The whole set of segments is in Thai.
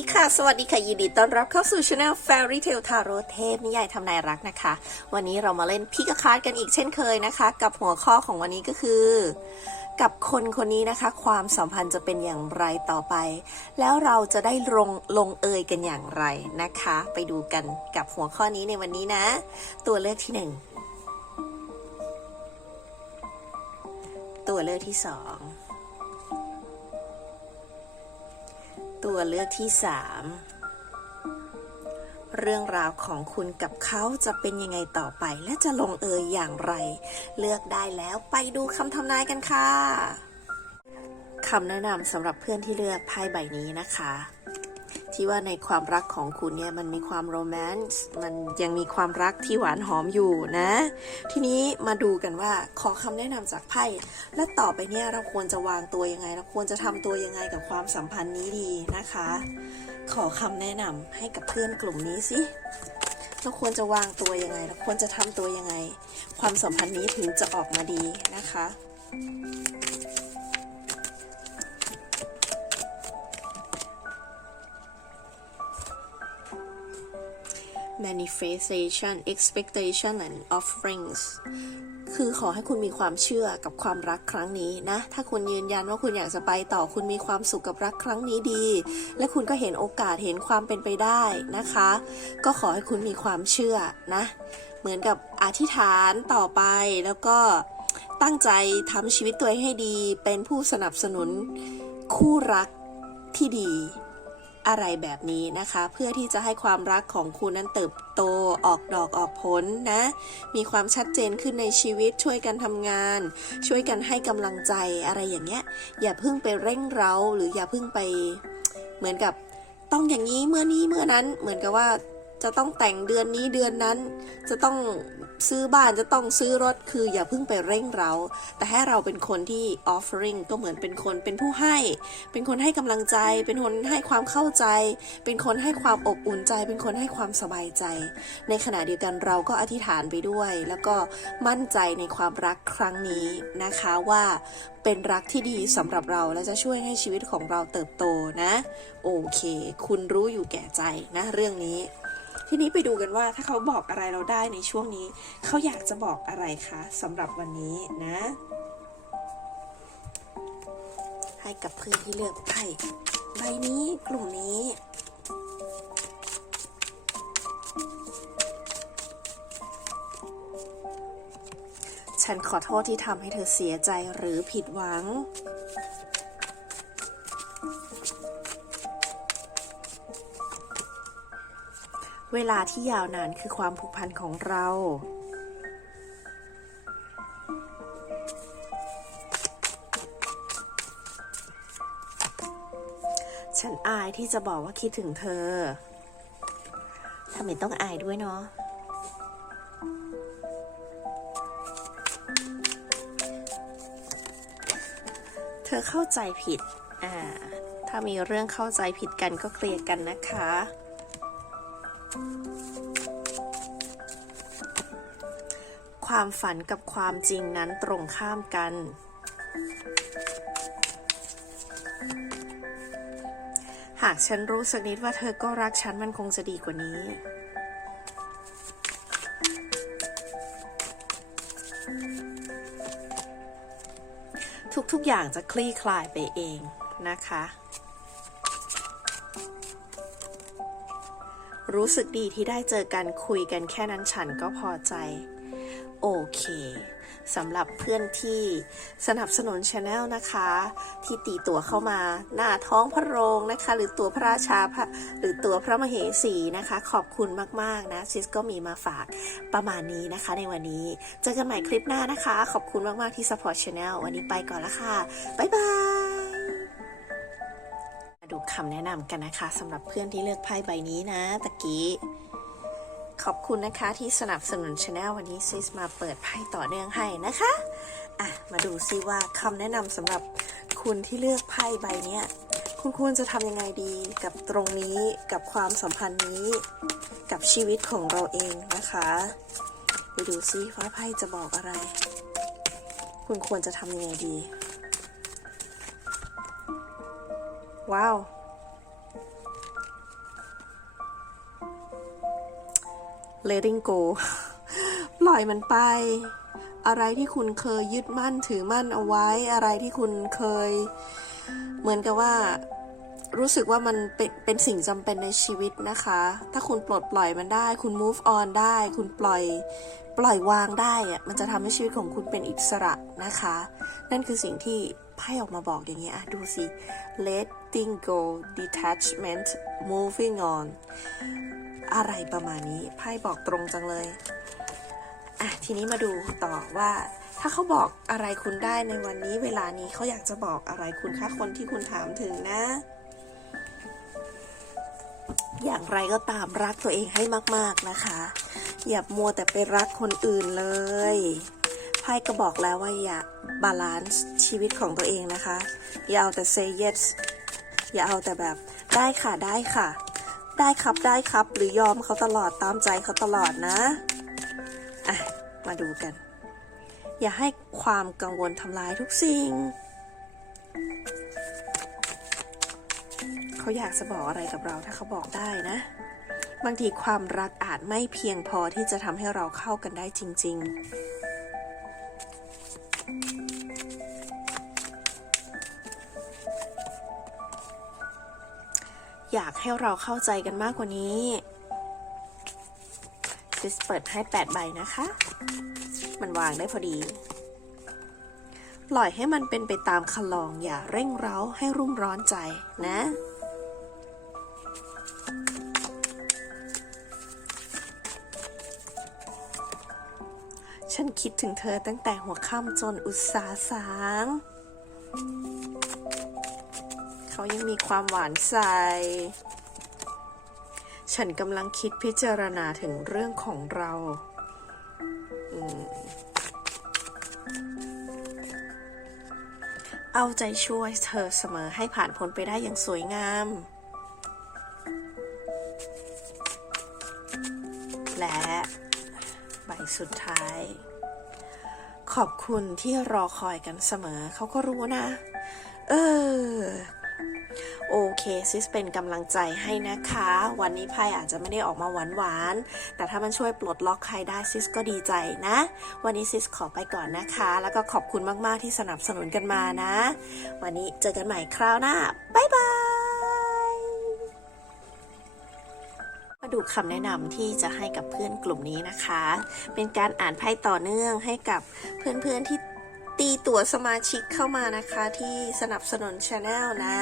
ดีค่ะ สวัสดีค่ะ ยินดีต้อนรับเข้าสู่ช anel Fairy Tale Tarot เทพนิยายทำนายรักนะคะ วันนี้เรามาเล่นพิกคาร์ดกันอีกเช่นเคยนะคะ กับหัวข้อของวันนี้ก็คือ กับคนคนนี้นะคะ ความสัมพันธ์จะเป็นอย่างไรต่อไป แล้วเราจะได้ลงลงเอยกันอย่างไรนะคะ ไปดูกันกับหัวข้อนี้ในวันนี้นะ ตัวเลือกที่หนึ่งตัวเลือกที่สอง ตัวเลือกที่สามเรื่องราวของคุณกับเขาจะเป็นยังไงต่อไป และจะลงเอยอย่างไร เลือกได้แล้วไปดูคำทำนายกันค่ะคำแนะนำสำหรับเพื่อนที่เลือกไพ่ใบนี้นะคะ ที่ว่าในความรักของคุณเนี่ยมันมีความโรแมนต์ มันยังมีความรักที่หวานหอมอยู่นะ ทีนี้มาดูกันว่าขอคำแนะนำจากไพ่ และต่อไปเนี่ยเราควรจะวางตัวยังไง เราควรจะทำตัวยังไงกับความสัมพันธ์นี้ดีนะคะ ขอคำแนะนำให้กับเพื่อนกลุ่มนี้สิเราควรจะวางตัวยังไง เราควรจะทำตัวยังไง ความสัมพันธ์นี้ถึงจะออกมาดีนะคะ manifestation expectation and offerings คือขอให้คุณมีความเชื่อกับความรักครั้งนี้นะ ถ้าคุณยืนยันว่าคุณอยากจะไปต่อคุณมีความสุขกับรักครั้งนี้ดี และคุณก็เห็นโอกาสเห็นความเป็นไปได้นะคะ ก็ขอให้คุณมีความเชื่อนะ เหมือนกับอธิษฐานต่อไปแล้วก็ตั้งใจทำชีวิตตัวเองให้ดี เป็นผู้สนับสนุนคู่รักที่ดี อะไรแบบนี้นะคะ เพื่อที่จะให้ความรักของคุณนั้นเติบโตออกดอกออกผลนะ มีความชัดเจนขึ้นในชีวิตช่วยกันทำงาน ช่วยกันให้กำลังใจอะไรอย่างเงี้ย อย่าเพิ่งไปเร่งเร้าหรืออย่าเพิ่งไปเหมือนกับต้องอย่างนี้เมื่อนี้เมื่อนั้นเหมือนกับว่า จะต้องแต่งเดือนนี้เดือนนั้น จะต้องซื้อบ้านจะต้องซื้อรถคืออย่าเพิ่งไปเร่งเรา แต่ให้เราเป็นคนที่ offering ก็เหมือนเป็นคนเป็นผู้ให้ เป็นคนให้กำลังใจ เป็นคนให้ความเข้าใจ เป็นคนให้ความอบอุ่นใจ เป็นคนให้ความสบายใจ ในขณะเดียวกันเราก็อธิษฐานไปด้วย แล้วก็มั่นใจในความรักครั้งนี้นะคะว่าเป็นรักที่ดีสำหรับเราและจะช่วยให้ชีวิตของเราเติบโตนะ โอเค คุณรู้อยู่แก่ใจนะ เรื่องนี้ ทีนี้ไปดูกันว่าถ้าเขาบอกอะไรเราได้ในช่วงนี้ เขาอยากจะบอกอะไรคะสำหรับวันนี้นะ ให้กับเพื่อนที่เลือกไพ่ใบนี้กลุ่มนี้ฉันขอโทษที่ทำให้เธอเสียใจหรือผิดหวัง เวลาที่ยาวนานคือความผูกพันของเรา ฉันอายที่จะบอกว่าคิดถึงเธอ ทำไมต้องอายด้วยเนาะเธอเข้าใจผิด อ่า ถ้ามีเรื่องเข้าใจผิดกันก็เคลียร์กันนะคะ ความฝันกับความจริงนั้นตรงข้ามกัน หากฉันรู้สักนิดว่าเธอก็รักฉันมันคงจะดีกว่านี้ทุกๆอย่างจะคลี่คลายไปเองนะคะ รู้สึกดีที่ได้เจอกันคุยกันแค่นั้นฉันก็พอใจ โอเคสำหรับเพื่อนที่สนับสนุนช anel นะคะ ที่ตีตัวเข้ามาหน้าท้องพระโรงนะคะ หรือตัวพระราชาพระหรือตัวพระมเหสีนะคะ ขอบคุณมากๆนะซิสก็มีมาฝากประมาณนี้นะคะ ในวันนี้ เจอกันใหม่คลิปหน้านะคะ ขอบคุณมากๆที่ support channel วันนี้ไปก่อนละค่ะ บ๊ายบาย ดูคำแนะนำกันนะคะสำหรับเพื่อนที่เลือกไพ่ใบนี้นะตะกี้ ขอบคุณนะคะที่สนับสนุนช anel วันนี้ซิสมาเปิดไพ่ต่อเนื่องให้นะคะอะมาดูซิว่าคำแนะนำสำหรับคุณที่เลือกไพ่ใบนี้คุณควรจะทำยังไงดีกับตรงนี้กับความสัมพันธ์นี้ กับชีวิตของเราเองนะคะไปดูซิว่าไพ่จะบอกอะไร คุณควรจะทำยังไงดี ว้าว letting go ปล่อยมันไป อะไรที่คุณเคยยึดมั่นถือมั่นเอาไว้ อะไรที่คุณเคย เหมือนกับว่า รู้สึกว่ามันเป็นเป็นสิ่งจำเป็นในชีวิตนะคะ ถ้าคุณปลดปล่อยมันได้ คุณ move on ได้ คุณปล่อยปล่อยวางได้อะมันจะทำให้ชีวิตของคุณเป็นอิสระนะคะ นั่นคือสิ่งที่ไพ่ออกมาบอกอย่างนี้อะดูสิ let letting go detachment moving on อะไรประมาณนี้ไพ่บอกตรงจังเลยอะทีนี้มาดูต่อว่าถ้าเขาบอกอะไรคุณได้ในวันนี้เวลานี้เขาอยากจะบอกอะไรคุณคะคนที่คุณถามถึงนะ อย่างไรก็ตามรักตัวเองให้มาก ๆนะคะ อย่ามัวแต่ไปรักคนอื่นเลยไพ่ก็บอกแล้วว่าอย่าบาลานซ์ชีวิตของตัวเองนะคะ อย่าเอาแต่ say yes อย่าเอาแต่แบบได้ค่ะได้ค่ะ ได้ครับได้ครับ หรือยอมเขาตลอดตามใจเขาตลอดนะอะมาดูกัน อย่าให้ความกังวลทำลายทุกสิ่ง เขาอยากจะบอกอะไรกับเราถ้าเขาบอกได้นะ บางทีความรักอาจไม่เพียงพอที่จะทำให้เราเข้ากันได้จริง ๆ อยากให้เราเข้าใจกันมากกว่านี้ซิสเปิดให้ 8 ใบนะคะ มันวางได้พอดี ปล่อยให้มันเป็นไปตามคลองอย่าเร่งเร้าให้รุ่มร้อนใจนะฉันคิดถึงเธอตั้งแต่หัวค่ำจนอุตสาสาง เขายังมีความหวานใส ฉันกำลังคิดพิจารณาถึงเรื่องของเราอเอาใจช่วยเธอเสมอให้ผ่านพ้นไปได้อย่างสวยงาม และใบสุดท้าย ขอบคุณที่รอคอยกันเสมอ เขาก็รู้นะ เออ โอเคซิสเป็นกำลังใจให้นะคะ วันนี้ไพ่อาจจะไม่ได้ออกมาหวานหวานแต่ถ้ามันช่วยปลดล็อกใครได้ซิสก็ดีใจนะ วันนี้ซิสขอไปก่อนนะคะ แล้วก็ขอบคุณมากๆที่สนับสนุนกันมานะ วันนี้เจอกันใหม่คราวหน้าบ๊ายบายมาดูคำแนะนำที่จะให้กับเพื่อนกลุ่มนี้นะคะ เป็นการอ่านไพ่ต่อเนื่องให้กับเพื่อนๆที่ ตั๋วสมาชิกเข้ามานะคะที่สนับสนุนช anel นะ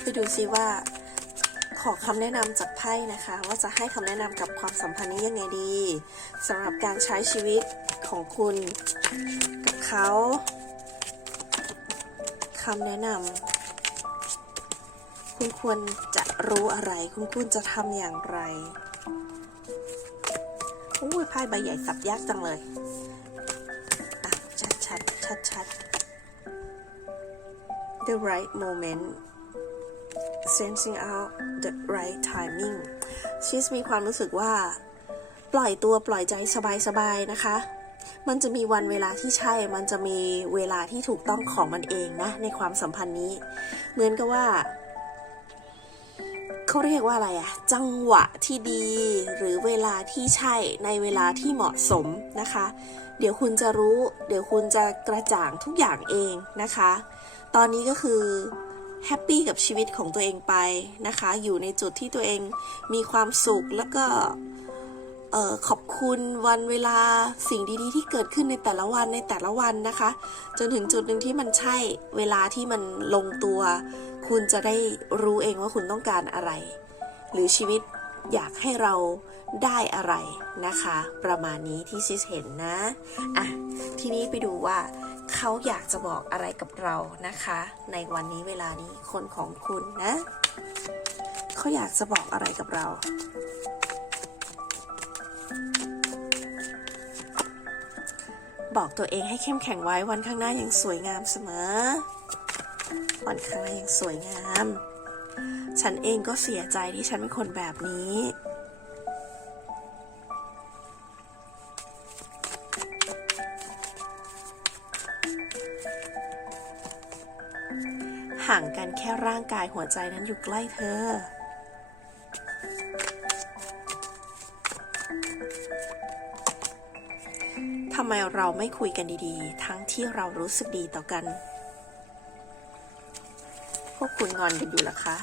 ไปดูซิว่าขอคำแนะนำจากไพ่นะคะ ว่าจะให้คำแนะนำกับความสัมพันธ์นี้ยังไงดีสำหรับการใช้ชีวิตของคุณ กับเขาคำแนะนำคุณควรจะรู้อะไร คุณควรจะทำอย่างไรอุ้ยไพ่ใบใหญ่สับยากจังเลย the right moment sensing out the right timing ชีสมีความรู้สึกว่า ปล่อยตัวปล่อยใจสบายๆนะคะ มันจะมีวันเวลาที่ใช่ มันจะมีเวลาที่ถูกต้องของมันเองนะ ในความสัมพันธ์นี้ เหมือนกับว่า เขาเรียกว่าอะไรอะจังหวะที่ดี หรือเวลาที่ใช่ในเวลาที่เหมาะสมนะคะ เดี๋ยวคุณจะรู้ เดี๋ยวคุณจะกระจ่างทุกอย่างเองนะคะ ตอนนี้ก็คือแฮปปี้กับชีวิตของตัวเองไปนะคะ อยู่ในจุดที่ตัวเองมีความสุขแล้วก็ ออขอบคุณวันเวลาสิ่งดีๆ ที่เกิดขึ้นในแต่ละวันในแต่ละวันนะคะ จนถึงจุดหนึ่งที่มันใช่เวลาที่มันลงตัว คุณจะได้รู้เองว่าคุณต้องการอะไร หรือชีวิตอยากให้เราได้อะไรนะคะ ประมาณนี้ที่ซิสเห็นนะอะทีนี้ไปดูว่าเขาอยากจะบอกอะไรกับเรานะคะ ในวันนี้เวลานี้คนของคุณนะเขาอยากจะบอกอะไรกับเรา บอกตัวเองให้เข้มแข็งไว้วันข้างหน้ายังสวยงามเสมอ วันข้างหน้ายังสวยงาม ฉันเองก็เสียใจที่ฉันเป็นคนแบบนี้ห่างกันแค่ร่างกายหัวใจนั้นอยู่ใกล้เธอ ไมเราไม่คุยกันดีๆ ทั้งที่เรารู้สึกดีต่อกัน พวกคุณงอนกันอยู่หรอคะ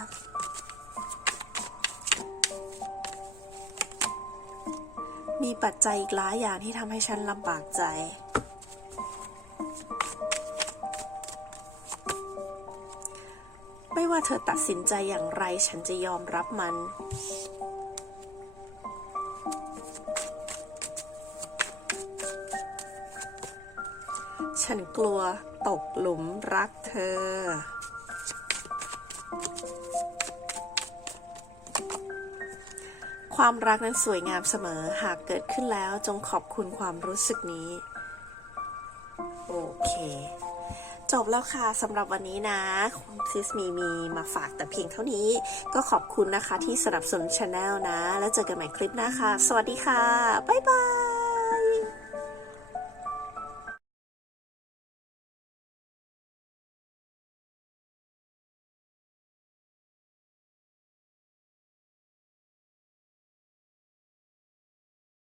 มีปัจจัยอีกหลายอย่างที่ทำให้ฉันลำบากใจ ไม่ว่าเธอตัดสินใจอย่างไรฉันจะยอมรับมัน ฉันกลัวตกหลุมรักเธอ ความรักนั้นสวยงามเสมอ หากเกิดขึ้นแล้วจงขอบคุณความรู้สึกนี้ โอเค จบแล้วค่ะสำหรับวันนี้นะซิสมีมีมาฝากแต่เพียงเท่านี้ ก็ขอบคุณนะคะที่สนับสนุนช anel นะ แล้วเจอกันใหม่คลิปหน้าค่ะ สวัสดีค่ะ บ๊ายบาย